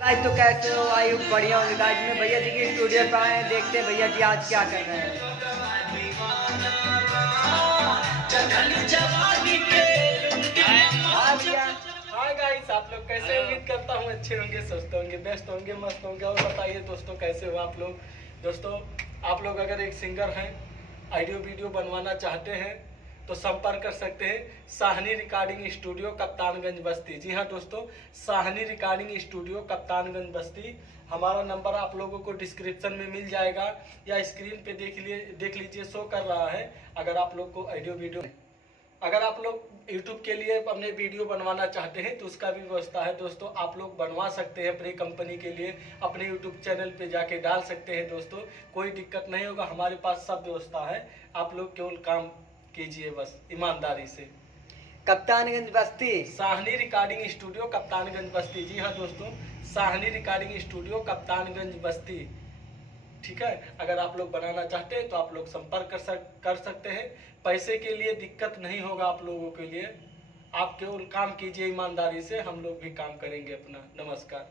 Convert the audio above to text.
Guys तो कैसे हो? आई बढ़िया होंगे गाइस। में भैया जी की स्टूडियो पे आए हैं, देखते हैं भैया जी आज क्या कर रहे हैं। हाय गाइस, आप लोग कैसे? उम्मीद करता हूँ अच्छे होंगे, स्वस्थ होंगे, बेस्ट होंगे, मस्त होंगे। और बताइए दोस्तों, कैसे हो आप लोग? दोस्तों, आप लोग अगर एक सिंगर हैं, ऑडियो वीडियो बनवाना चाहते हैं तो संपर्क कर सकते हैं साहनी रिकॉर्डिंग स्टूडियो, कप्तानगंज बस्ती। जी हाँ दोस्तों, साहनी रिकॉर्डिंग स्टूडियो, कप्तानगंज बस्ती। हमारा नंबर आप लोगों को डिस्क्रिप्शन में मिल जाएगा या स्क्रीन पे देख लीजिए, शो कर रहा है। अगर आप लोग को ऑडियो वीडियो, अगर आप लोग YouTube के लिए अपने वीडियो बनवाना चाहते हैं तो उसका भी व्यवस्था है दोस्तों। आप लोग बनवा सकते हैं अपनी कंपनी के लिए, अपने YouTube चैनल पे जाके डाल सकते हैं दोस्तों। कोई दिक्कत नहीं होगा, हमारे पास सब व्यवस्था है। आप लोग केवल काम कीजिए बस ईमानदारी से। कप्तानगंज बस्ती, साहनी रिकॉर्डिंग स्टूडियो, कप्तानगंज बस्ती। जी हाँ दोस्तों, साहनी रिकॉर्डिंग स्टूडियो, कप्तानगंज बस्ती। ठीक है, अगर आप लोग बनाना चाहते हैं तो आप लोग संपर्क कर सकते हैं। पैसे के लिए दिक्कत नहीं होगा आप लोगों के लिए। आप केवल काम कीजिए ईमानदारी से, हम लोग भी काम करेंगे अपना। नमस्कार।